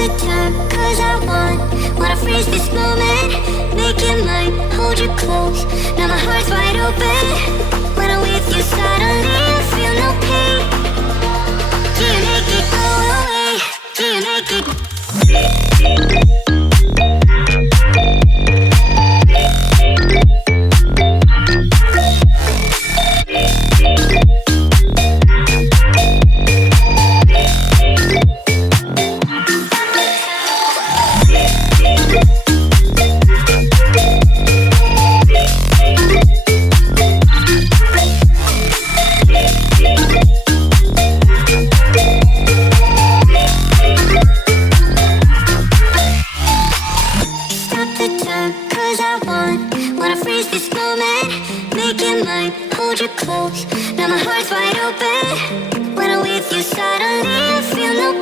the time, cause I wanna freeze this moment. Make it mine, hold you close. Now my heart's wide open. When I'm with you suddenly I feel no pain. Do you make it go away? Do you make it? Hold you close. Now my heart's wide open. When I'm with you suddenly I feel no